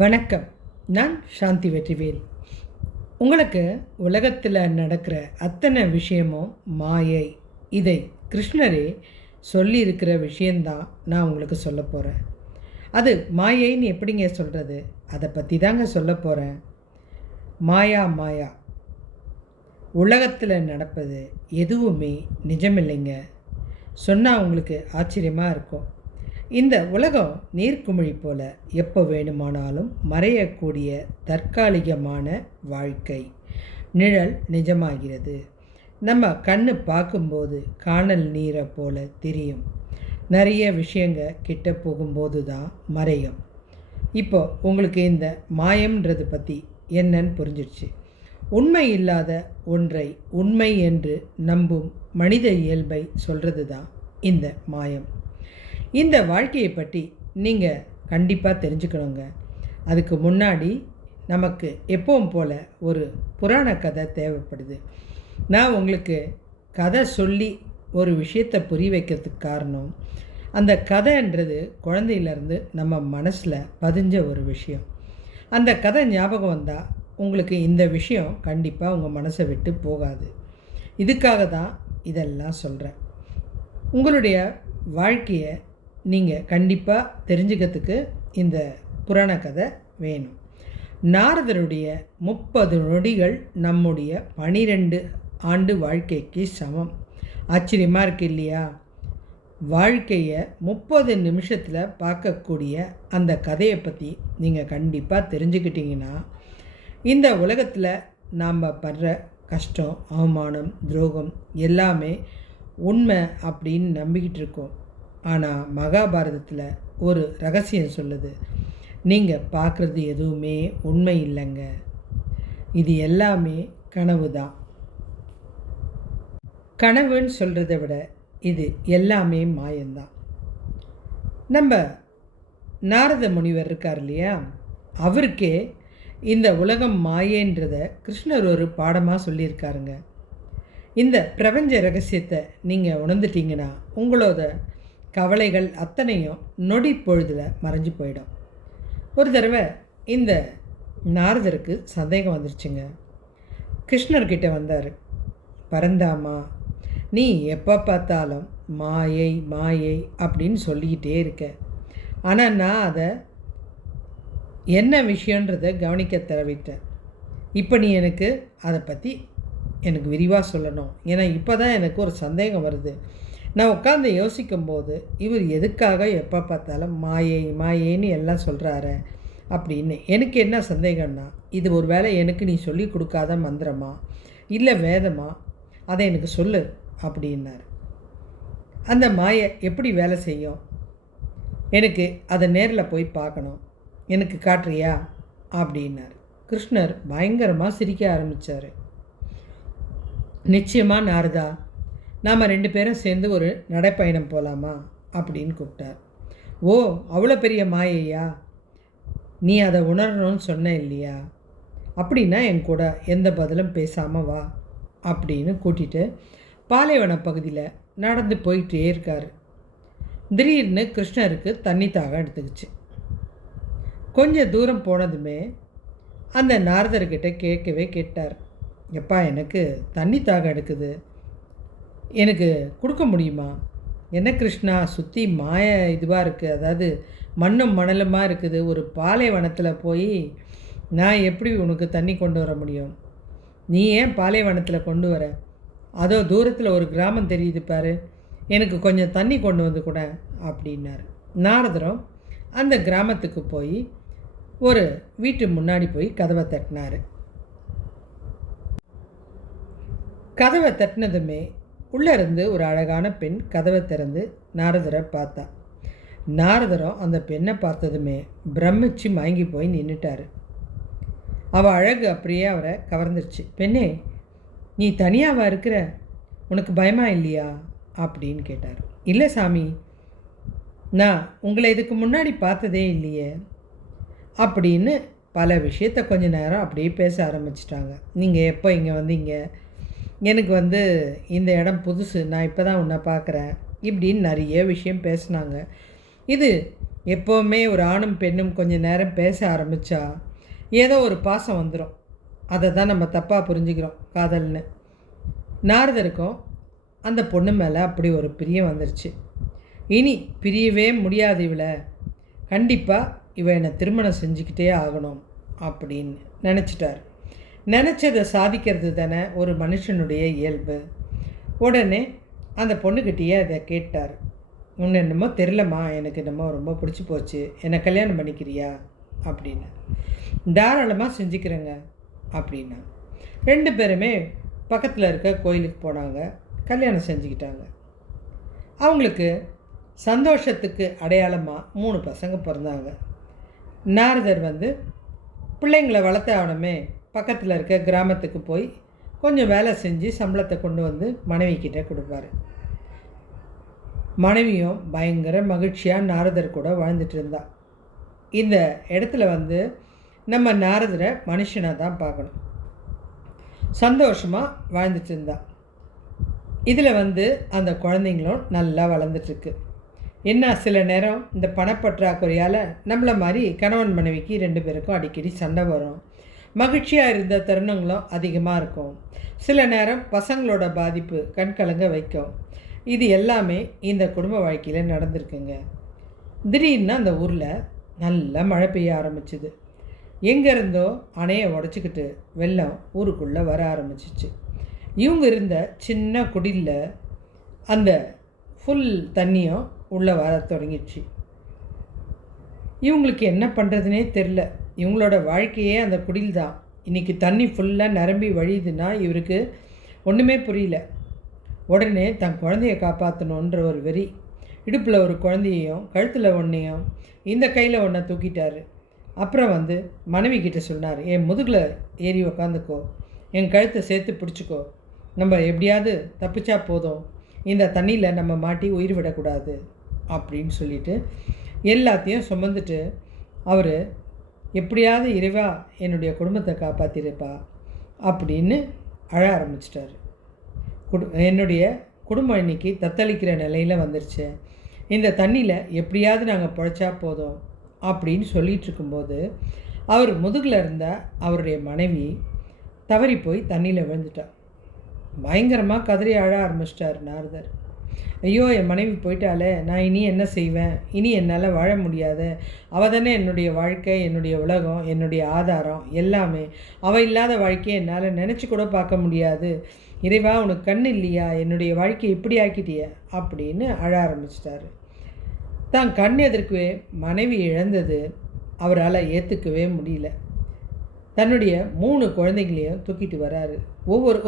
வணக்கம். நான் சாந்தி வெற்றிவேல். உங்களுக்கு உலகத்தில் நடக்கிற அத்தனை விஷயமும் மாயை. இதை கிருஷ்ணரே சொல்லியிருக்கிற விஷயந்தான் நான் உங்களுக்கு சொல்ல போகிறேன். அது மாயைன்னு எப்படிங்க சொல்கிறது? அதை பற்றி தாங்க சொல்ல போகிறேன். மாயா உலகத்தில் நடப்பது எதுவுமே நிஜமில்லைங்க. சொன்னால் உங்களுக்கு ஆச்சரியமாக இருக்கும். இந்த உலகம் நீர்க்குமிழி போல எப்போ வேணுமானாலும் மறையக்கூடிய தற்காலிகமான வாழ்க்கை. நிழல் நிஜமாகிறது. நம்ம கண்ணு பார்க்கும்போது காணல் நீரை போல தெரியும். நிறைய விஷயங்க கிட்ட போகும்போது தான் மறையும். இப்போ உங்களுக்கு இந்த மாயம்ன்றது பற்றி என்னன்னு புரிஞ்சிடுச்சு. உண்மை இல்லாத ஒன்றை உண்மை என்று நம்பும் மனித இயல்பை சொல்கிறது தான் இந்த மாயம். இந்த வாழ்க்கையை பற்றி நீங்கள் கண்டிப்பாக தெரிஞ்சுக்கணுங்க. அதுக்கு முன்னாடி நமக்கு எப்பவும் போல் ஒரு புராண கதை தேவைப்படுது. நான் உங்களுக்கு கதை சொல்லி ஒரு விஷயத்தை புரிய வைக்கிறதுக்கு காரணம், அந்த கதைன்றது குழந்தையிலேருந்து நம்ம மனசில் பதிஞ்ச ஒரு விஷயம். அந்த கதை ஞாபகம் வந்தால் உங்களுக்கு இந்த விஷயம் கண்டிப்பாக உங்கள் மனசை விட்டு போகாது. இதுக்காக தான் இதெல்லாம் சொல்கிறேன். உங்களுடைய வாழ்க்கையை நீங்கள் கண்டிப்பாக தெரிஞ்சுக்கிறதுக்கு இந்த புராண கதை வேணும். நாரதருடைய 30 நொடிகள் நம்முடைய 12 ஆண்டு வாழ்க்கைக்கு சமம். ஆச்சரியமாக இருக்கு இல்லையா? வாழ்க்கையை 30 நிமிஷத்தில் பார்க்கக்கூடிய அந்த கதையை பற்றி நீங்கள் கண்டிப்பாக தெரிஞ்சுக்கிட்டிங்கன்னா, இந்த உலகத்தில் நாம் படுற கஷ்டம், அவமானம், துரோகம் எல்லாமே உண்மை அப்படின்னு நம்பிக்கிட்டு இருக்கோம். ஆனால் மகாபாரதத்தில் ஒரு ரகசியம் சொல்லுது, நீங்கள் பார்க்குறது எதுவுமே உண்மை இல்லைங்க, இது எல்லாமே கனவு தான். கனவுன்னு சொல்கிறத விட இது எல்லாமே மாயம்தான். நம்ம நாரத முனிவர் இருக்கார் இல்லையா, அவருக்கே இந்த உலகம் மாயேன்றதை கிருஷ்ணர் ஒரு பாடமாக சொல்லியிருக்காருங்க. இந்த பிரபஞ்ச ரகசியத்தை நீங்கள் உணர்ந்துட்டீங்கன்னா உங்களோட கவலைகள் அத்தனையும் நொடி பொழுதில் மறைஞ்சு போயிடும். ஒரு தடவை இந்த நாரதருக்கு சந்தேகம் வந்துருச்சுங்க. கிருஷ்ணர்கிட்ட வந்தார். பரந்தாமா, நீ எப்போ பார்த்தாலும் மாயை மாயை அப்படின்னு சொல்லிக்கிட்டே இருக்க. ஆனால் நான் அதை என்ன விஷயன்றதை கவனிக்க தரவிட்டேன். இப்போ நீ எனக்கு அதை பற்றி எனக்கு விரிவாக சொல்லணும். ஏன்னா இப்போ தான் எனக்கு ஒரு சந்தேகம் வருது. நான் உட்காந்து யோசிக்கும்போது இவர் எதுக்காக எப்போ பார்த்தாலும் மாயை மாயேன்னு எல்லாம் சொல்கிறாரு அப்படின்னு எனக்கு என்ன சந்தேகம்னா, இது ஒரு வேளை எனக்கு நீ சொல்லி கொடுக்காத மந்திரமா இல்லை வேதமா, அதை எனக்கு சொல்லு அப்படின்னாரு. அந்த மாயை எப்படி வேலை செய்யும், எனக்கு அதை நேரில் போய் பார்க்கணும், எனக்கு காட்டுறியா அப்படின்னார். கிருஷ்ணர் பயங்கரமாக சிரிக்க ஆரம்பித்தார். நிச்சயமாக நாரதா, நாம் 2 பேரும் சேர்ந்து ஒரு நடைப்பயணம் போகலாமா அப்படின்னு கூப்பிட்டார். ஓ, அவ்வளோ பெரிய மாயையா, நீ அதை உணரணும்னு சொன்ன இல்லையா, அப்படின்னா என் கூட எந்த பதிலும் பேசாமல் வா அப்படின்னு கூட்டிகிட்டு பாலைவன பகுதியில் நடந்து போயிட்டே இருக்கார். திடீர்னு கிருஷ்ணருக்கு தண்ணி தாகம் எடுத்துக்கிச்சு. கொஞ்சம் தூரம் போனதுமே அந்த நாரதர்கிட்ட கேட்டார். எப்பா, எனக்கு தண்ணி தாகம் எடுக்குது, எனக்கு கொடுக்க முடியுமா? என்ன கிருஷ்ணா, சுற்றி மாய இதுவாக இருக்குது, அதாவது மண்ணும் மணலுமாக இருக்குது, ஒரு பாலைவனத்தில் போய் நான் எப்படி உனக்கு தண்ணி கொண்டு வர முடியும்? நீ ஏன் பாலைவனத்தில் கொண்டு வர? அதோ தூரத்தில் ஒரு கிராமம் தெரியுது பாரு, எனக்கு கொஞ்சம் தண்ணி கொண்டு வந்து கூட அப்படின்னாரு. நாரதரும் அந்த கிராமத்துக்கு போய் ஒரு வீட்டு முன்னாடி போய் கதவை தட்டினார். கதவை தட்டினதுமே உள்ளே இருந்து ஒரு அழகான பெண் கதவை திறந்து நாரதரை பார்த்தா. நாரதரும் அந்த பெண்ணை பார்த்ததுமே பிரமிச்சு மயங்கி போய் நின்றுட்டார். அவள் அழகு அப்படியே அவரை கவர்ந்துருச்சு. பெண்ணே, நீ தனியாவா இருக்கிற, உனக்கு பயமா இல்லையா அப்படின்னு கேட்டார். இல்லை சாமி, நான் உங்களை இதுக்கு முன்னாடி பார்த்ததே இல்லையே அப்படின்னு பல விஷயத்தை கொஞ்ச நேரம் அப்படியே பேச ஆரம்பிச்சிட்டாங்க. நீங்கள் எப்போ இங்கே வந்தீங்க, எனக்கு இந்த இடம் புதுசு, நான் இப்போ தான் உன்னை பார்க்குறேன் இப்படின்னு நிறைய விஷயம் பேசினாங்க. இது எப்போவுமே ஒரு ஆணும் பெண்ணும் கொஞ்சம் நேரம் பேச ஆரம்பித்தா ஏதோ ஒரு பாசம் வந்துடும். அதை தான் நம்ம தப்பாக புரிஞ்சுக்கிறோம் காதல்னு. நாரதருக்கும் அந்த பொண்ணு மேலே அப்படி ஒரு பிரியம் வந்துருச்சு. இனி பிரியவே முடியாது இவளை, கண்டிப்பாக இவ என்னை திருமணம் செஞ்சுக்கிட்டே ஆகணும் அப்படின்னு நினச்சிட்டார். நினச்சதை சாதிக்கிறது தானே ஒரு மனுஷனுடைய இயல்பு. உடனே அந்த பொண்ணுக்கிட்டேயே அதை கேட்டார். உன்னை என்னமோ தெரிலம்மா, எனக்கு என்னமோ ரொம்ப பிடிச்சி போச்சு, என்னை கல்யாணம் பண்ணிக்கிறியா அப்படின்னு. தாராளமாக செஞ்சுக்கிறேங்க அப்படின்னா. 2 பேருமே பக்கத்தில் இருக்க கோயிலுக்கு போனாங்க, கல்யாணம் செஞ்சுக்கிட்டாங்க. அவங்களுக்கு சந்தோஷத்துக்கு அடையாளமாக 3 பசங்க பிறந்தாங்க. நாரதர் பிள்ளைங்களை வளர்த்த ஆகணுமே, பக்கத்தில் இருக்க கிராமத்துக்கு போய் கொஞ்சம் வேலை செஞ்சு சம்பளத்தை கொண்டு வந்து மனைவிக்கிட்ட கொடுப்பார். மனைவியும் பயங்கர மகிழ்ச்சியாக நாரதர் கூட வாழ்ந்துட்டு இருந்தா. இந்த இடத்துல நம்ம நாரதரை மனுஷனாக தான் பார்க்கணும். சந்தோஷமாக வாழ்ந்துட்டு இருந்தா. இதில் அந்த குழந்தைங்களும் நல்லா வளர்ந்துட்டுருக்கு. என்ன, சில நேரம் இந்த பணப்பற்றாக்குறையால் நம்மளை மாதிரி கணவன் மனைவிக்கு 2 பேருக்கும் அடிக்கடி சண்டை வரும். மகிழ்ச்சியாக இருந்த தருணங்களும் அதிகமாக இருக்கும். சில நேரம் பசங்களோட பாதிப்பு கண்கலங்க வைக்கும். இது எல்லாமே இந்த குடும்ப வாழ்க்கையில் நடந்திருக்குங்க. திடீர்னு அந்த ஊரில் நல்லா மழை பெய்ய ஆரம்பிச்சுது. எங்கேருந்தோ அணையை உடச்சிக்கிட்டு வெள்ளம் ஊருக்குள்ளே வர ஆரம்பிச்சிச்சு. இவங்க இருந்த சின்ன குடியில் அந்த ஃபுல் தண்ணியும் உள்ளே வர தொடங்கிடுச்சு. இவங்களுக்கு என்ன பண்ணுறதுனே தெரில. இவங்களோட வாழ்க்கையே அந்த குடில் தான். இன்றைக்கி தண்ணி ஃபுல்லாக நிரம்பி வழியுதுன்னா இவருக்கு ஒன்றுமே புரியல. உடனே தன் குழந்தைய காப்பாற்றணுன்ற ஒரு வெறி. இடுப்பில் ஒரு குழந்தையையும் கழுத்தில் ஒன்றையும் இந்த கையில் ஒன்றை தூக்கிட்டார். அப்புறம் மனைவி கிட்ட சொன்னார், என் முதுகில் ஏறி உக்காந்துக்கோ, என் கழுத்தை சேர்த்து பிடிச்சிக்கோ, நம்ம எப்படியாவது தப்பிச்சா போதும், இந்த தண்ணியில் நம்ம மாட்டி உயிர் விடக்கூடாது அப்படின்னு சொல்லிட்டு எல்லாத்தையும் சுமந்துட்டு அவர் எப்படியாவது இறைவா என்னுடைய குடும்பத்தை காப்பாற்றிருப்பா அப்படின்னு அழ ஆரம்பிச்சிட்டார். என்னுடைய குடும்பம் இன்றைக்கி தத்தளிக்கிற நிலையில் வந்துருச்சு, இந்த தண்ணியில் எப்படியாவது நாங்கள் பிழைச்சா போதும் அப்படின்னு சொல்லிகிட்டு இருக்கும்போது அவர் முதுகில் இருந்த அவருடைய மனைவி தவறி போய் தண்ணியில் விழுந்துட்டார். பயங்கரமாக கதறி அழ ஆரம்பிச்சிட்டார் நாரதர். ஐயோ, என் மனைவி போயிட்டாலே, நான் இனி என்ன செய்வேன், இனி என்னால் வாழ முடியாது, அவள் தானே என்னுடைய வாழ்க்கை, என்னுடைய உலகம், என்னுடைய ஆதாரம் எல்லாமே, அவள் இல்லாத வாழ்க்கையை என்னால் நினச்சி கூட பார்க்க முடியாது, இறைவா உனக்கு கண் இல்லையா, என்னுடைய வாழ்க்கையை இப்படி ஆக்கிட்டிய அப்படின்னு அழ ஆரம்பிச்சிட்டாரு. தான் கண் எதிர்க்கவே மனைவி இழந்தது அவரால் ஏற்றுக்கவே முடியல. தன்னுடைய 3 குழந்தைங்களையும் தூக்கிட்டு வராரு.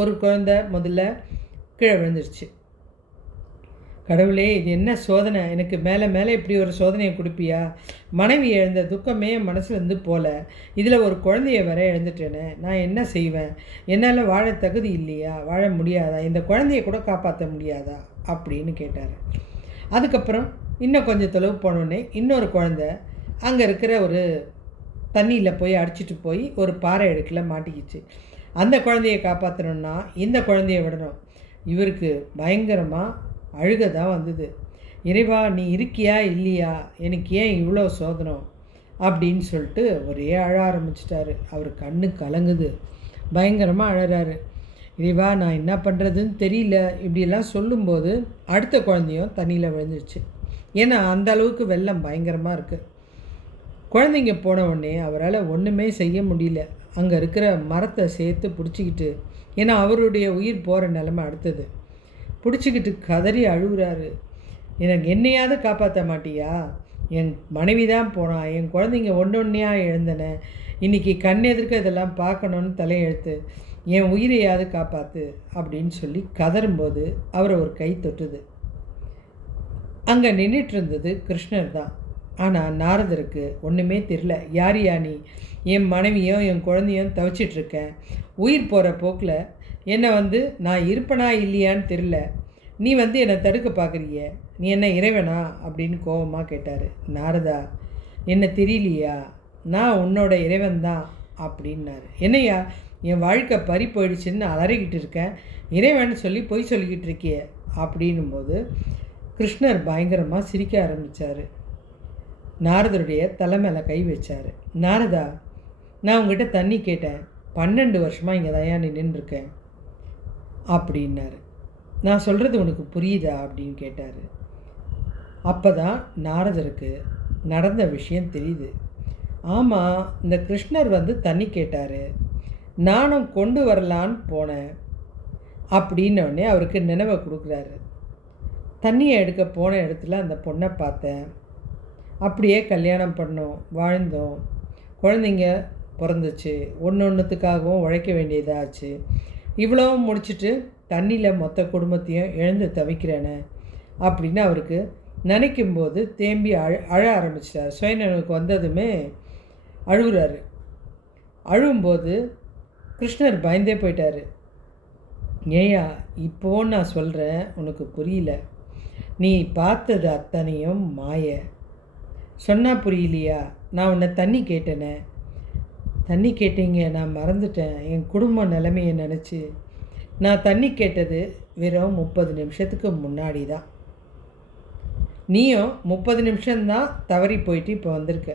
ஒரு குழந்தை முதல்ல கீழே விழுந்துருச்சு. கடவுளே, இது என்ன சோதனை, எனக்கு மேலே மேலே இப்படி ஒரு சோதனையை கொடுப்பியா, மனைவி இழந்த துக்கமே மனசுலேருந்து போல, இதில் ஒரு குழந்தைய வர இழந்துட்டேனே, நான் என்ன செய்வேன், என்னால் வாழ தகுதி இல்லையா, வாழ முடியாதா, இந்த குழந்தைய கூட காப்பாற்ற முடியாதா அப்படின்னு கேட்டார். அதுக்கப்புறம் இன்னும் கொஞ்சம் தொலைவு போனோடனே இன்னொரு குழந்தை அங்கே இருக்கிற ஒரு தண்ணியில் போய் அடிச்சிட்டு போய் ஒரு பாறை அடுக்கில் மாட்டிக்கிச்சு. அந்த குழந்தையை காப்பாற்றணுன்னா இந்த குழந்தைய விடணும். இவருக்கு பயங்கரமாக அழுக தான் வந்தது. இறைவா, நீ இருக்கியா இல்லையா, எனக்கு ஏன் இவ்வளோ சோதனம் அப்படின்னு சொல்லிட்டு ஒரே அழ ஆரம்பிச்சிட்டாரு. அவர் கண்ணு கலங்குது, பயங்கரமாக அழறாரு. இறைவா, நான் என்ன பண்ணுறதுன்னு தெரியல இப்படியெல்லாம் சொல்லும்போது அடுத்த குழந்தையும் தண்ணியில் விழுந்துருச்சு. ஏன்னா அந்த அளவுக்கு வெள்ளம் பயங்கரமாக இருக்குது. குழந்தைங்க போன உடனே அவரால் ஒன்றுமே செய்ய முடியல. அங்கே இருக்கிற மரத்தை சேர்த்து பிடிச்சிக்கிட்டு, ஏன்னா அவருடைய உயிர் போகிற நிலமை அடுத்தது, பிடிச்சிக்கிட்டு கதறி அழுகுறாரு. எனக்கு என்னையாவது காப்பாற்ற மாட்டியா, என் மனைவி தான் போனான், என் குழந்தைங்க ஒன்றொன்னையாக எழுந்தன, இன்றைக்கி கண் எதிர்க்க இதெல்லாம் பார்க்கணுன்னு தலையெழுத்து, என் உயிரையாவது காப்பாற்று அப்படின்னு சொல்லி கதறும்போது அவரை ஒரு கை தொட்டுது. அங்கே நின்றுட்டு இருந்தது கிருஷ்ணர் தான். ஆனால் நாரதருக்கு ஒன்றுமே தெரியல. யார் நீ, என் மனைவியும் என் குழந்தையும் தவிச்சிட்ருக்கேன், உயிர் போகிற போக்கில் என்னை நான் இருப்பனா இல்லையான்னு தெரில, நீ என்னை தடுக்க பார்க்குறிய, நீ என்ன இறைவனா அப்படின்னு கோபமாக கேட்டார். நாரதா, என்ன தெரியலையா, நான் உன்னோட இறைவன் தான் அப்படின்னாரு. என்னையா, என் வாழ்க்கை பறி போயிடுச்சுன்னு அலறிக்கிட்டு இருக்கேன், இறைவன் சொல்லி பொய் சொல்லிக்கிட்டு இருக்கிய அப்படின்னும்போது கிருஷ்ணர் பயங்கரமாக சிரிக்க ஆரம்பித்தார். நாரதருடைய தலை மேலே கை வச்சார். நாரதா, நான் உங்ககிட்ட தண்ணி கேட்டேன், 12 வருஷமாக இங்கே தான் நின்றுருக்கேன் அப்படின்னாரு. நான் சொல்கிறது உனக்கு புரியுதா அப்படின்னு கேட்டார். அப்போ தான் நாரதருக்கு நடந்த விஷயம் தெரியுது. ஆமாம், இந்த கிருஷ்ணர் வந்து தண்ணி கேட்டார், நானும் கொண்டு வரலான்னு போனேன் அப்படின்னோடனே அவருக்கு நினைவை கொடுக்குறாரு. தண்ணியை எடுக்க போன இடத்துல அந்த பொண்ணை பார்த்தேன், அப்படியே கல்யாணம் பண்ணோம், வாழ்ந்தோம், குழந்தைங்க பிறந்துச்சு, ஒன்றுத்துக்காகவும் உழைக்க வேண்டியதாச்சு. இவ்வளவும் முடிச்சுட்டு தண்ணியில் மொத்த குடும்பத்தையும் இழந்து தவிக்கிறேன்னு அப்படின்னு அவருக்கு நினைக்கும்போது தேம்பி அழ ஆரம்பிச்சிட்டார். சுயநினைவுக்கு வந்ததுமே அழுகுறாரு. அழுகும்போது கிருஷ்ணர் பயந்தே போயிட்டார். ஏயா, இப்போது நான் சொல்கிறேன், உனக்கு புரியல, நீ பார்த்தது அத்தனையும் மாய. சொன்னால் புரியலையா? நான் உன்னை தண்ணி கேட்டேனே, தண்ணி கேட்டீங்க, நான் மறந்துட்டேன் என் குடும்ப நிலைமையை நினச்சி. நான் தண்ணி கேட்டது வெறும் 30 நிமிஷத்துக்கு முன்னாடி தான். நீயும் 30 நிமிஷம்தான் தவறி போயிட்டு இப்போ வந்திருக்க.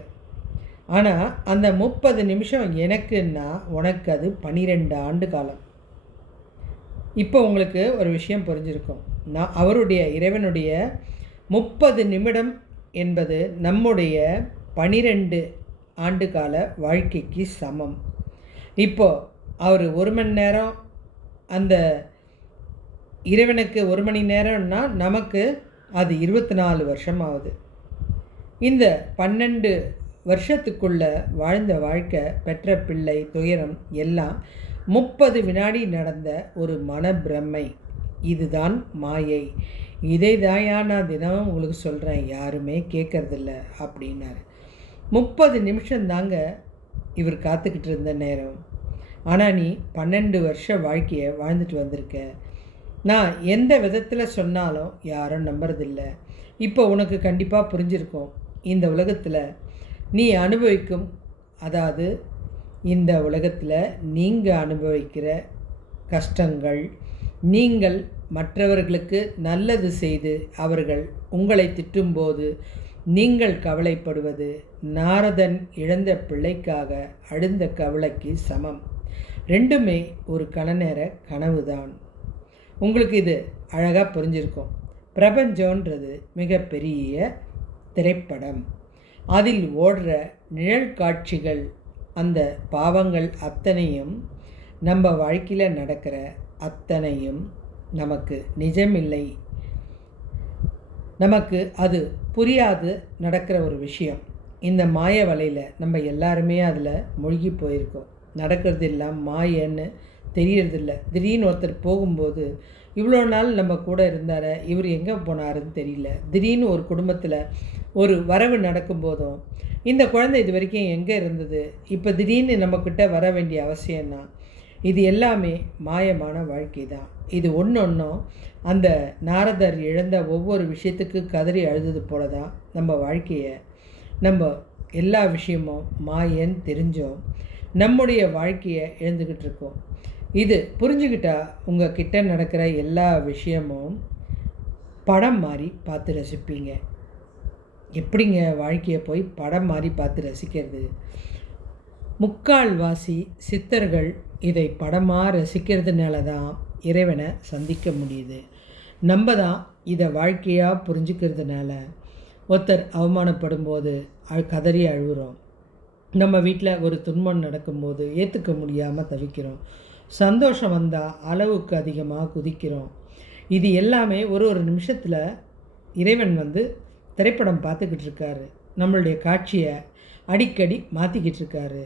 ஆனால் அந்த 30 நிமிஷம் எனக்குன்னா உனக்கு அது 12 ஆண்டு காலம். இப்போ உங்களுக்கு ஒரு விஷயம் புரிஞ்சிருக்கும். அவருடைய இறைவனுடைய 30 நிமிடம் என்பது நம்முடைய 12 ஆண்டு கால வாழ்க்கைக்கு சமம். இப்போது அவர் 1 மணி நேரம், அந்த இறைவனுக்கு 1 மணி நேரம்னா நமக்கு அது 24 வருஷம் ஆகுது. இந்த 12 வருஷத்துக்குள்ள வாழ்ந்த வாழ்க்கை, பெற்ற பிள்ளை, துயரம் எல்லாம் 30 வினாடி நடந்த ஒரு மனப்பிரமை. இதுதான் மாயை. இதை தாயா நான் தினமும் உங்களுக்கு சொல்கிறேன், யாருமே கேட்கறதில்ல அப்படின்னாரு. 30 நிமிஷம்தாங்க இவர் காத்துக்கிட்டு இருந்த நேரம். ஆனால் நீ 12 வருஷ வாழ்க்கையை வாழ்ந்துட்டு வந்திருக்க. நான் எந்த விதத்தில் சொன்னாலும் யாரும் நம்புறதில்லை. இப்போ உனக்கு கண்டிப்பாக புரிஞ்சிருக்கும், இந்த உலகத்தில் நீ அனுபவிக்கும், அதாவது இந்த உலகத்தில் நீங்கள் அனுபவிக்கிற கஷ்டங்கள், நீங்கள் மற்றவர்களுக்கு நல்லது செய்து அவர்கள் உங்களை திட்டும்போது நீங்கள் கவலைப்படுவது நாரதன் இழந்த பிள்ளைக்காக அழுந்த கவலைக்கு சமம். ரெண்டுமே ஒரு கணநேர கனவுதான். உங்களுக்கு இது அழகாக புரிஞ்சிருக்கும். பிரபஞ்சன்றது மிகப்பெரிய திரைப்படம். அதில் ஓடுற நிழல் காட்சிகள், அந்த பாவங்கள் அத்தனையும், நம்ம வாழ்க்கையில் நடக்கிற அத்தனையும் நமக்கு நிஜமில்லை. நமக்கு அது புரியாது நடக்கிற ஒரு விஷயம். இந்த மாய வலையில் நம்ம எல்லாருமே அதில் மூழ்கி போயிருக்கோம். நடக்கிறது எல்லாம் மாயன்னு தெரியறதில்ல. திடீர்னு ஒருத்தர் போகும்போது, இவ்வளோ நாள் நம்ம கூட இருந்தார், இவர் எங்கே போனாருன்னு தெரியல. திடீர்னு ஒரு குடும்பத்தில் ஒரு வரவு நடக்கும்போதும், இந்த குழந்தை இது வரைக்கும் எங்கே இருந்தது, இப்போ திடீர்னு நம்மக்கிட்ட வர வேண்டிய அவசியம்னா, இது எல்லாமே மாயமான வாழ்க்கை தான். இது ஒன்றும் அந்த நாரதர் இழந்த ஒவ்வொரு விஷயத்துக்கு கதறி அழுதது போல தான் நம்ம வாழ்க்கையை, நம்ம எல்லா விஷயமும் மாயன்னு தெரிஞ்சோம் நம்முடைய வாழ்க்கையை இழந்துக்கிட்டு இருக்கோம். இது புரிஞ்சுக்கிட்டால் உங்கள் கிட்ட நடக்கிற எல்லா விஷயமும் படம் மாதிரி பார்த்து ரசிப்பீங்க. எப்படிங்க வாழ்க்கையை போய் படம் மாதிரி பார்த்து ரசிக்கிறது? முக்கால்வாசி சித்தர்கள் இதை படமாக ரசிக்கிறதுனால தான் இறைவனை சந்திக்க முடியுது. நம்ம தான் இதை வாழ்க்கையாக புரிஞ்சுக்கிறதுனால ஒருத்தர் அவமானப்படும் போது கதறி அழுகிறோம். நம்ம வீட்டில் ஒரு துன்பம் நடக்கும்போது ஏற்றுக்க முடியாமல் தவிக்கிறோம். சந்தோஷம் வந்தால் அளவுக்கு அதிகமாக குதிக்கிறோம். இது எல்லாமே ஒரு நிமிஷத்தில் இறைவன் வந்து திரைப்படம் பார்த்துக்கிட்டு இருக்காரு. நம்மளுடைய காட்சியை அடிக்கடி மாற்றிக்கிட்டு இருக்காரு.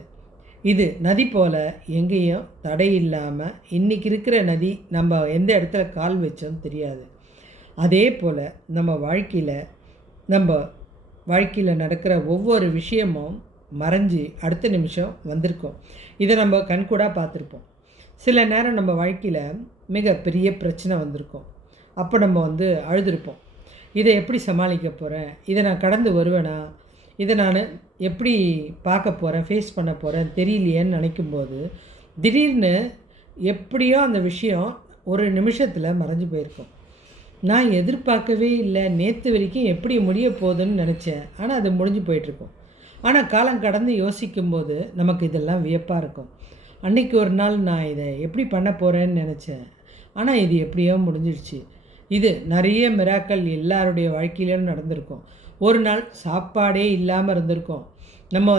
இது நதி போல் எங்கேயும் தடை இல்லாமல், இன்றைக்கி இருக்கிற நதி நம்ம எந்த இடத்துல கால் வச்சோன்னு தெரியாது. அதே போல் நம்ம வாழ்க்கையில் நடக்கிற ஒவ்வொரு விஷயமும் மறைஞ்சி அடுத்த நிமிஷம் வந்திருக்கோம். இதை நம்ம கண்கூடாக பார்த்துருப்போம். சில நேரம் நம்ம வாழ்க்கையில் மிக பெரிய பிரச்சனை வந்திருக்கும். அப்போ நம்ம வந்து அழுதுருப்போம். இதை எப்படி சமாளிக்க போகிறேன், இதை நான் கடந்து வருவேனா, இதை நான் எப்படி பார்க்க போகிறேன், ஃபேஸ் பண்ண போகிறேன் தெரியலையேன்னு நினைக்கும்போது திடீர்னு எப்படியோ அந்த விஷயம் ஒரு நிமிஷத்தில் மறைஞ்சு போயிருக்கும். நான் எதிர்பார்க்கவே இல்லை, நேற்று வரைக்கும் எப்படி முடிய போகுதுன்னு நினச்சேன். ஆனால் அது முடிஞ்சு போயிட்டுருக்கும். ஆனால் காலம் கடந்து யோசிக்கும்போது நமக்கு இதெல்லாம் வியப்பாக இருக்கும். அன்றைக்கி ஒரு நாள் நான் இதை எப்படி பண்ண போகிறேன்னு நினச்சேன். ஆனால் இது எப்படியோ முடிஞ்சிடுச்சு. இது நிறைய மிராக்கள் எல்லாருடைய வாழ்க்கையிலும் நடந்திருக்கும். ஒரு நாள் சாப்பாடே இல்லாமல் இருந்திருக்கும். நம்ம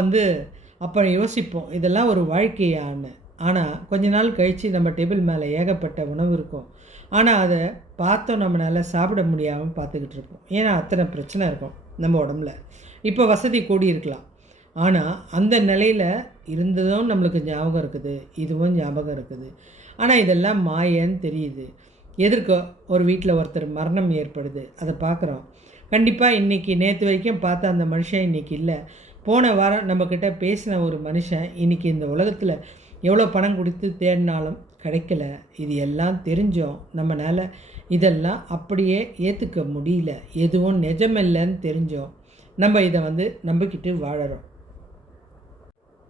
அப்புறம் யோசிப்போம், இதெல்லாம் ஒரு வாழ்க்கையான்னு. ஆனால் கொஞ்ச நாள் கழித்து நம்ம டேபிள் மேலே ஏகப்பட்ட உணவு இருக்கும். ஆனால் அதை பார்த்தோம் நம்மளால் சாப்பிட முடியாமல் பார்த்துக்கிட்டு இருப்போம். ஏன்னா அத்தனை பிரச்சனை இருக்கும் நம்ம உடம்புல. இப்போ வசதி கூடி இருக்கலாம். ஆனால் அந்த நிலையில் இருந்ததும் நம்மளுக்கு ஞாபகம் இருக்குது, இதுவும் ஞாபகம் இருக்குது. ஆனால் இதெல்லாம் மாயன்னு தெரியுது. எதிர்க்க ஒரு வீட்டில் ஒருத்தர் மரணம் ஏற்படுது, அதை பார்க்குறோம். கண்டிப்பாக இன்றைக்கி நேற்று வரைக்கும் பார்த்த அந்த மனுஷன் இன்றைக்கி இல்லை. போன வாரம் நம்மக்கிட்ட பேசின ஒரு மனுஷன் இன்றைக்கி இந்த உலகத்தில் எவ்வளோ பணம் கொடுத்து தேடினாலும் கிடைக்கல. இது எல்லாம் தெரிஞ்சோம் நம்மளால் இதெல்லாம் அப்படியே ஏற்றுக்க முடியல. எதுவும் நிஜமில்லைன்னு தெரிஞ்சோம் நம்ம இதை நம்பிக்கிட்டு வாழறோம்.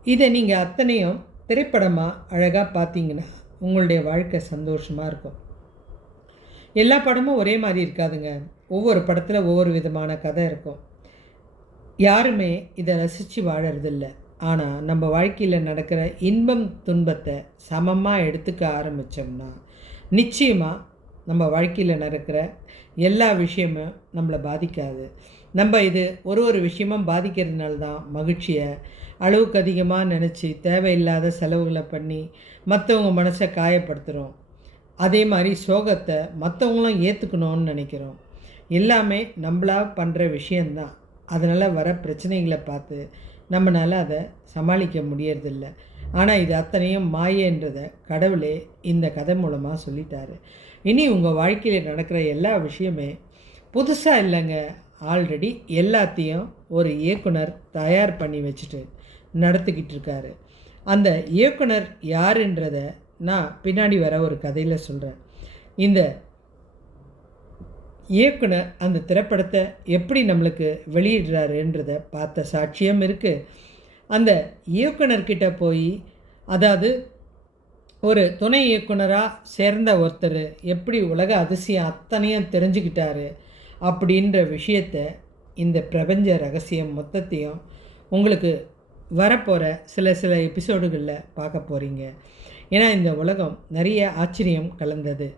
இதை நீங்கள் அத்தனையும் திரைப்படமாக அழகாக பார்த்தீங்கன்னா உங்களுடைய வாழ்க்கை சந்தோஷமாக இருக்கும். எல்லா படமும் ஒரே மாதிரி இருக்காதுங்க. ஒவ்வொரு படத்தில் ஒவ்வொரு விதமான கதை இருக்கும். யாருமே இதை ரசித்து வாழறதில்ல. ஆனால் நம்ம வாழ்க்கையில் நடக்கிற இன்பம் துன்பத்தை சமமாக எடுத்துக்க ஆரம்பித்தோம்னா நிச்சயமாக நம்ம வாழ்க்கையில் நடக்கிற எல்லா விஷயமும் நம்மளை பாதிக்காது. நம்ம இது ஒரு விஷயமும் பாதிக்கிறதுனால தான் மகிழ்ச்சியை அளவுக்கு அதிகமாக நினச்சி தேவையில்லாத செலவுகளை பண்ணி மற்றவங்க மனசை காயப்படுத்துகிறோம். அதே மாதிரி சோகத்தை மற்றவங்களும் ஏற்றுக்கணும்னு நினைக்கிறோம். எல்லாமே நம்மளாக பண்ணுற விஷயந்தான். அதனால் வர பிரச்சனைகளை பார்த்து நம்மளால் அதை சமாளிக்க முடியறதில்ல. ஆனால் இது அத்தனையும் மாயன்றதை கடவுளே இந்த கதை மூலமாக சொல்லிட்டாரு. இனி உங்கள் வாழ்க்கையில் நடக்கிற எல்லா விஷயமே புதுசாக இல்லைங்க. ஆல்ரெடி எல்லாத்தையும் ஒரு இயக்குனர் தயார் பண்ணி வச்சுட்டு நடத்திக்கிட்டு இருக்காரு. அந்த இயக்குனர் யாருன்றதை நான் பின்னாடி வர ஒரு கதையில் சொல்கிறேன். இந்த இயக்குனர் அந்த திரைப்படத்தை எப்படி நம்மளுக்கு வெளியிடுறாருன்றதை பார்த்த சாட்சியம் இருக்குது. அந்த இயக்குனர்கிட்ட போய், அதாவது ஒரு துணை இயக்குனராக சேர்ந்த ஒருத்தர் எப்படி உலக அதிசயம் அத்தனையும் தெரிஞ்சுக்கிட்டாரு அப்படின்ற விஷயத்தை, இந்த பிரபஞ்ச ரகசியம் மொத்தத்தையும் உங்களுக்கு வரப்போகிற சில எபிசோடுகளில் பார்க்க போகிறீங்க. ஏன்னா இந்த உலகம் நிறைய ஆச்சரியம் கலந்தது.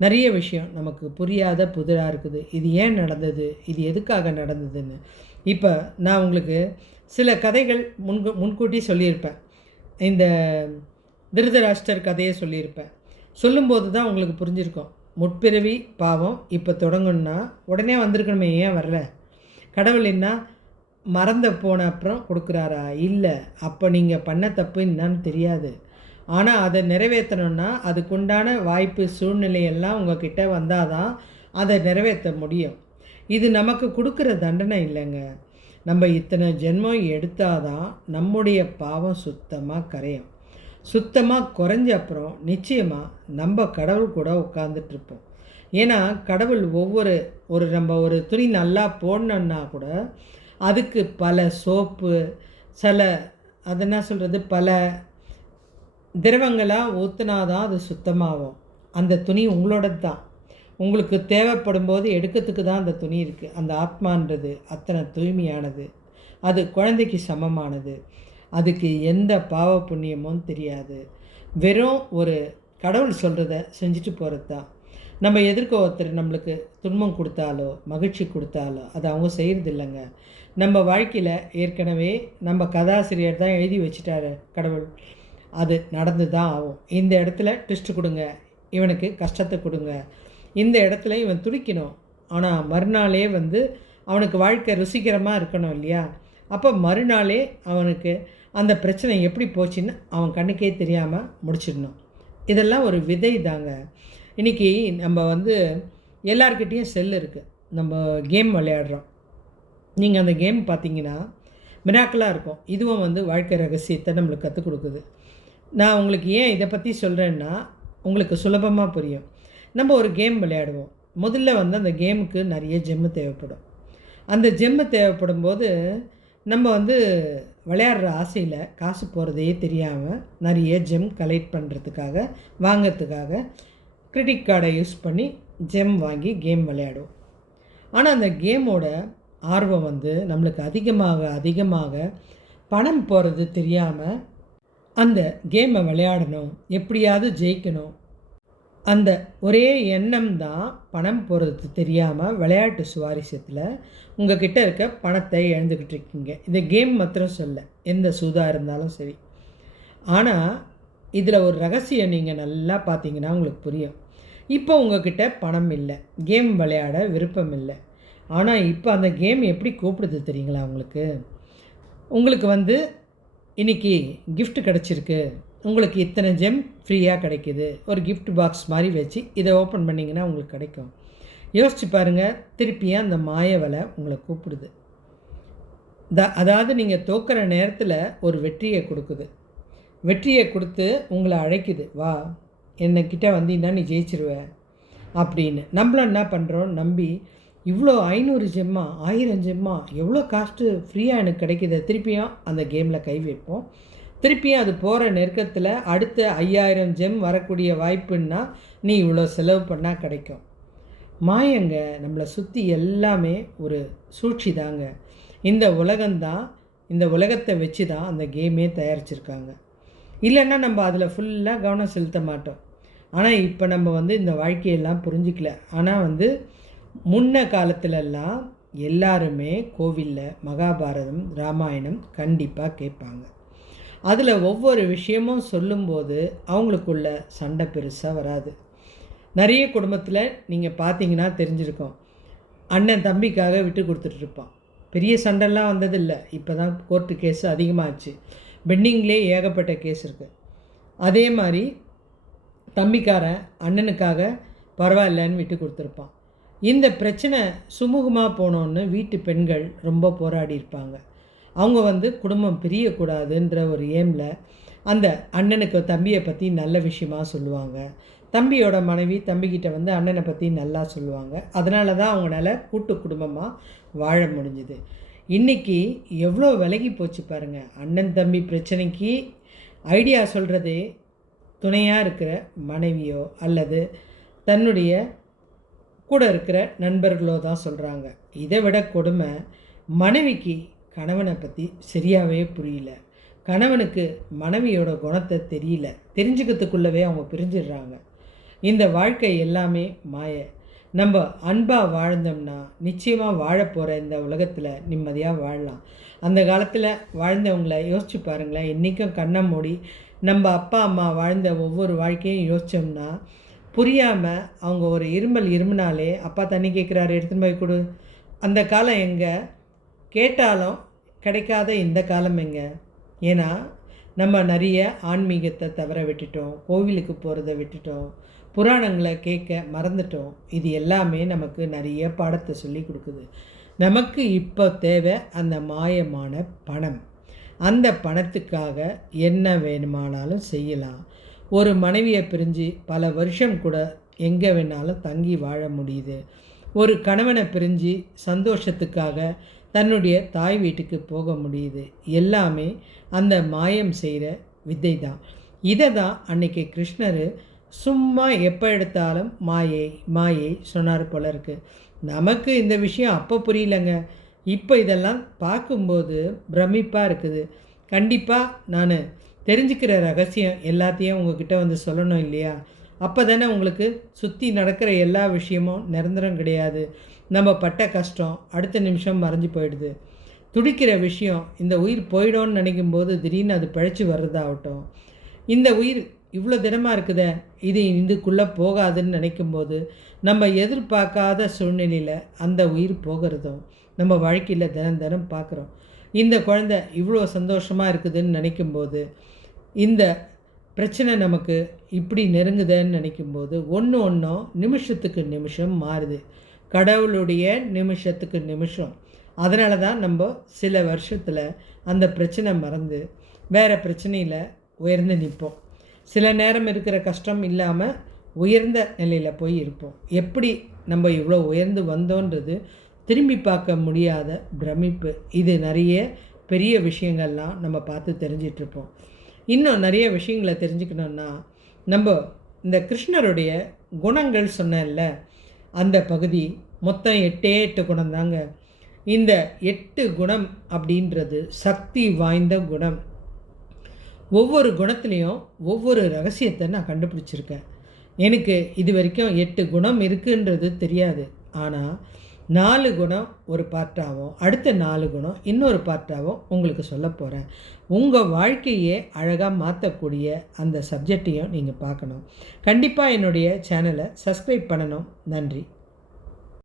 நிறைய விஷயம் நமக்கு புரியாத புதிராக இருக்குது. இது ஏன் நடந்தது, இது எதுக்காக நடந்ததுன்னு. இப்போ நான் உங்களுக்கு சில கதைகள் முன்கூட்டி சொல்லியிருப்பேன். இந்த திருதராஷ்டர் கதையை சொல்லியிருப்பேன். சொல்லும்போது தான் உங்களுக்கு புரிஞ்சிருக்கும், முற்பிறவி பாவம் இப்போ தொடங்கணுன்னா உடனே வந்திருக்கணுமே, ஏன் வரல? கடவுள் என்ன மறந்த போன அப்புறம் கொடுக்குறாரா? இல்லை, அப்போ நீங்கள் பண்ண தப்பு என்னான்னு தெரியாது. ஆனால் அதை நிறைவேற்றணுன்னா அதுக்குண்டான வாய்ப்பு சூழ்நிலையெல்லாம் உங்கள்கிட்ட வந்தால் தான் அதை நிறைவேற்ற முடியும். இது நமக்கு கொடுக்குற தண்டனை இல்லைங்க. நம்ம இத்தனை ஜென்மம் எடுத்தால் தான் நம்முடைய பாவம் சுத்தமாக கரையும். சுத்தமாக குறைஞ்ச அப்புறம் நிச்சயமாக நம்ம கடவுள் கூட உட்காந்துட்ருப்போம். ஏன்னா கடவுள் நம்ம ஒரு துணி நல்லா போடணுன்னா கூட அதுக்கு பல சோப்பு, பல திரவங்களாக ஊற்றுனாதான் அது சுத்தமாகும். அந்த துணி உங்களோடது தான். உங்களுக்கு தேவைப்படும் போது எடுக்கிறதுக்கு தான் அந்த துணி இருக்குது. அந்த ஆத்மான்றது அத்தனை தூய்மையானது. அது குழந்தைக்கு சமமானது. அதுக்கு எந்த பாவ புண்ணியமும் தெரியாது. வெறும் ஒரு கடவுள் சொல்கிறத செஞ்சுட்டு போகிறது தான். நம்ம எதிர்க்க ஒருத்தர் நம்மளுக்கு துன்பம் கொடுத்தாலோ மகிழ்ச்சி கொடுத்தாலோ அது அவங்க செய்கிறது இல்லைங்க. நம்ம வாழ்க்கையில் ஏற்கனவே நம்ம கதாசிரியர் தான் எழுதி வச்சுட்டாரு கடவுள். அது நடந்து தான் ஆகும். இந்த இடத்துல ட்விஸ்ட்டு கொடுங்க, இவனுக்கு கஷ்டத்தை கொடுங்க, இந்த இடத்துல இவன் துடிக்கணும், ஆனால் மறுநாளே அவனுக்கு வாழ்க்கை ருசிகரமாக இருக்கணும் இல்லையா? அப்போ மறுநாளே அவனுக்கு அந்த பிரச்சனை எப்படி போச்சுன்னு அவன் கண்ணுக்கே தெரியாமல் முடிச்சிடணும். இதெல்லாம் ஒரு விதை தாங்க. இன்றைக்கி நம்ம எல்லார்கிட்டேயும் செல் இருக்குது. நம்ம கேம் விளையாடுறோம். நீங்கள் அந்த கேம் பார்த்தீங்கன்னா மிராக்கலாக இருக்கும். இதுவும் வாழ்க்கை ரகசியத்தை நம்மளுக்கு கற்றுக் கொடுக்குது. நான் உங்களுக்கு ஏன் இதை பற்றி சொல்கிறேன்னா உங்களுக்கு சுலபமாக புரியும். நம்ம ஒரு கேம் விளையாடுவோம். முதல்ல அந்த கேமுக்கு நிறைய ஜெம்மு தேவைப்படும். அந்த ஜெம்மு தேவைப்படும் போது நம்ம விளையாடுற ஆசையில் காசு போகிறதே தெரியாமல் நிறைய ஜெம் கலெக்ட் பண்ணுறதுக்காக வாங்கிறதுக்காக கிரெடிட் கார்டை யூஸ் பண்ணி ஜெம் வாங்கி கேம் விளையாடுவோம். ஆனால் அந்த கேமோட ஆர்வம் நம்மளுக்கு அதிகமாக பணம் போகிறது தெரியாமல் அந்த கேமை விளையாடணும், எப்படியாவது ஜெயிக்கணும், அந்த ஒரே எண்ணம் தான் பணம் போகிறது தெரியாமல் விளையாட்டு சுவாரஸ்யத்தில் உங்கள் கிட்டே இருக்க பணத்தை இழந்துக்கிட்டு இருக்கீங்க. இந்த கேம் மாத்திரம் சொல்ல, எந்த சூதாக இருந்தாலும் சரி. ஆனால் இதில் ஒரு ரகசியம் நீங்கள் நல்லா பார்த்தீங்கன்னா உங்களுக்கு புரியும். இப்போ உங்கள்கிட்ட பணம் இல்லை, கேம் விளையாட விருப்பம் இல்லை. ஆனால் இப்போ அந்த கேம் எப்படி கூப்பிடுது தெரியுங்களா உங்களுக்கு இன்றைக்கி கிஃப்ட் கிடச்சிருக்கு, உங்களுக்கு இத்தனை ஜெம் ஃப்ரீயாக கிடைக்கிது, ஒரு கிஃப்ட் பாக்ஸ் மாதிரி வச்சு இதை ஓப்பன் பண்ணிங்கன்னா உங்களுக்கு கிடைக்கும். யோசிச்சு பாருங்கள், திருப்பியும் அந்த மாய வலை உங்களை கூப்பிடுது. அதாவது நீங்கள் தோக்கிற நேரத்தில் ஒரு வெற்றியை கொடுக்குது. வெற்றியை கொடுத்து உங்களை அழைக்குது, வா என்னக்கிட்ட வந்தீங்கன்னா நீ ஜெயிச்சிருவ அப்படின்னு. நம்மளும் என்ன பண்ணுறோம், நம்பி இவ்வளோ 500 ஜெம்மா 1000 ஜெம்மா எவ்வளோ காஸ்ட்டு ஃப்ரீயாக எனக்கு கிடைக்கிது, திருப்பியும் அந்த கேமில் கை வைப்போம். திருப்பியும் அது போகிற நெருக்கத்தில் அடுத்த 5000 ஜெம் வரக்கூடிய வாய்ப்புன்னா நீ இவ்வளோ செலவு பண்ணால் கிடைக்கும். மாயங்க நம்மளை சுற்றி எல்லாமே ஒரு சூழ்ச்சி தாங்க. இந்த உலகம்தான், இந்த உலகத்தை வச்சு தான் அந்த கேமே தயாரிச்சிருக்காங்க. இல்லைன்னா நம்ம அதில் ஃபுல்லாக கவனம் செலுத்த மாட்டோம். ஆனால் இப்போ நம்ம இந்த வாழ்க்கையெல்லாம் புரிஞ்சிக்கல. ஆனால் முன்ன காலத்துலலாம் எல்லாருமே கோவிலில் மகாபாரதம் ராமாயணம் கண்டிப்பாக கேட்பாங்க. அதில் ஒவ்வொரு விஷயமும் சொல்லும்போது அவங்களுக்குள்ள சண்டை பெருசாக வராது. நிறைய குடும்பத்தில் நீங்கள் பார்த்தீங்கன்னா தெரிஞ்சிருக்கோம், அண்ணன் தம்பிக்காக விட்டு கொடுத்துட்ருப்பான். பெரிய சண்டைலாம் வந்ததில்லை, இப்போ தான் கோர்ட்டு கேஸு அதிகமாகிடுச்சு, பெண்டிங்லேயே ஏகப்பட்ட கேஸ் இருக்குது. அதே மாதிரி தம்பிக்காரன் அண்ணனுக்காக பரவாயில்லன்னு விட்டு கொடுத்துருப்பான். இந்த பிரச்சனை சுமூகமாக போனோன்னு வீட்டு பெண்கள் ரொம்ப போராடி இருப்பாங்க. அவங்க குடும்பம் பிரியக்கூடாதுன்ற ஒரு ஏமில் அந்த அண்ணனுக்கு தம்பியை பற்றி நல்ல விஷயமாக சொல்லுவாங்க. தம்பியோட மனைவி தம்பிக்கிட்ட அண்ணனை பற்றி நல்லா சொல்லுவாங்க. அதனால தான் அவங்களால கூட்டு குடும்பமாக வாழ முடிஞ்சுது. இன்றைக்கி எவ்வளோ விலகி போச்சு பாருங்கள். அண்ணன் தம்பி பிரச்சனைக்கு ஐடியா சொல்கிறதே துணையாக இருக்கிற மனைவியோ அல்லது தன்னுடைய கூட இருக்கிற நண்பர்களோ தான் சொல்கிறாங்க. இதை விட கொடுமை, மனைவிக்கு கணவனை பற்றி சரியாகவே புரியல, கணவனுக்கு மனைவியோட குணத்தை தெரியல, தெரிஞ்சுக்கிறதுக்குள்ளவே அவங்க பிரிஞ்சிடுறாங்க. இந்த வாழ்க்கை எல்லாமே மாய. நம்ம அன்பாக வாழ்ந்தோம்னா நிச்சயமாக வாழப்போகிற இந்த உலகத்தில் நிம்மதியாக வாழலாம். அந்த காலத்தில் வாழ்ந்தவங்கள யோசிச்சு பாருங்களேன். இன்றைக்கும் கண்ணை மூடி நம்ம அப்பா அம்மா வாழ்ந்த ஒவ்வொரு வாழ்க்கையும் யோசித்தோம்னா புரியாமல் அவங்க ஒரு இரும்பினாலே அப்பா தண்ணி கேட்குறாரு எடுத்துன்னு போய் கொடு. அந்த காலம் எங்கே, கேட்டாலும் கிடைக்காத இந்த காலம் எங்கே? ஏன்னா நம்ம நிறைய ஆன்மீகத்தை தவற விட்டுட்டோம், கோவிலுக்கு போகிறத விட்டுட்டோம், புராணங்களை கேட்க மறந்துட்டோம். இது எல்லாமே நமக்கு நிறைய பாடத்தை சொல்லி கொடுக்குது. நமக்கு இப்போ தேவை அந்த மாயமான பணம். அந்த பணத்துக்காக என்ன வேணுமானாலும் செய்யலாம். ஒரு மனைவியை பிரிஞ்சு பல வருஷம் கூட எங்கே வேணாலும் தங்கி வாழ முடியுது. ஒரு கணவனை பிரிஞ்சு சந்தோஷத்துக்காக தன்னுடைய தாய் வீட்டுக்கு போக முடியுது. எல்லாமே அந்த மாயம் செய்கிற வித்தை தான். இதை தான் அன்றைக்கி கிருஷ்ணர் சும்மா எப்போ எடுத்தாலும் மாயை மாயை சொன்னார் போல இருக்குது. நமக்கு இந்த விஷயம் அப்போ புரியலைங்க. இப்போ இதெல்லாம் பார்க்கும்போது பிரமிப்பாக இருக்குது. கண்டிப்பாக நான் தெரிஞ்சுக்கிற ரகசியம் எல்லாத்தையும் உங்ககிட்ட சொல்லணும் இல்லையா? அப்போ தானே உங்களுக்கு சுற்றி நடக்கிற எல்லா விஷயமும் நிரந்தரம் கிடையாது. நம்ம பட்ட கஷ்டம் அடுத்த நிமிஷம் மறைஞ்சு போயிடுது. துடிக்கிற விஷயம் இந்த உயிர் போயிடும்னு நினைக்கும்போது திடீர்னு அது பிழைச்சி வர்றதாகட்டும், இந்த உயிர் இவ்வளோ தினமாக இருக்குதே இது இதுக்குள்ளே போகாதுன்னு நினைக்கும்போது நம்ம எதிர்பார்க்காத சூழ்நிலையில் அந்த உயிர் போகிறதும் நம்ம வாழ்க்கையில் தினம் தினம் பார்க்குறோம். இந்த குழந்தை இவ்வளோ சந்தோஷமாக இருக்குதுன்னு நினைக்கும்போது, இந்த பிரச்சனை நமக்கு இப்படி நெருங்குதுன்னு நினைக்கும்போது ஒன்றும் நிமிஷத்துக்கு நிமிஷம் மாறுது. கடவுளுடைய நிமிஷத்துக்கு நிமிஷம். அதனால தான் நம்ம சில வருஷத்தில் அந்த பிரச்சனை மறந்து வேறு பிரச்சனையில் உயர்ந்து நிற்போம். சில நேரம் இருக்கிற கஷ்டம் இல்லாமல் உயர்ந்த நிலையில் போய் இருப்போம். எப்படி நம்ம இவ்வளோ உயர்ந்து வந்தோன்றது திரும்பி பார்க்க முடியாத பிரமிப்பு. இது நிறைய பெரிய விஷயங்கள்லாம் நம்ம பார்த்து தெரிஞ்சிட்ருப்போம். இன்னும் நிறைய விஷயங்களை தெரிஞ்சுக்கணுன்னா நம்ம இந்த கிருஷ்ணருடைய குணங்கள் சொன்னேன்ல, அந்த பகுதி மொத்தம் 8 குணம் தாங்க. இந்த 8 குணம் அப்படின்றது சக்தி வாய்ந்த குணம். ஒவ்வொரு குணத்துலேயும் ஒவ்வொரு ரகசியத்தை நான் கண்டுபிடிச்சிருக்கேன். எனக்கு இது வரைக்கும் 8 குணம் இருக்குன்றது தெரியாது. ஆனால் 4 குணம் ஒரு பார்ட்டாகவும், அடுத்த 4 குணம் இன்னொரு பார்ட்டாகவும் உங்களுக்கு சொல்ல போகிறேன். உங்கள் வாழ்க்கையே அழகாக மாற்றக்கூடிய அந்த சப்ஜெக்டையும் நீங்கள் பார்க்கணும். கண்டிப்பாக என்னுடைய சேனலை சப்ஸ்கிரைப் பண்ணணும். நன்றி.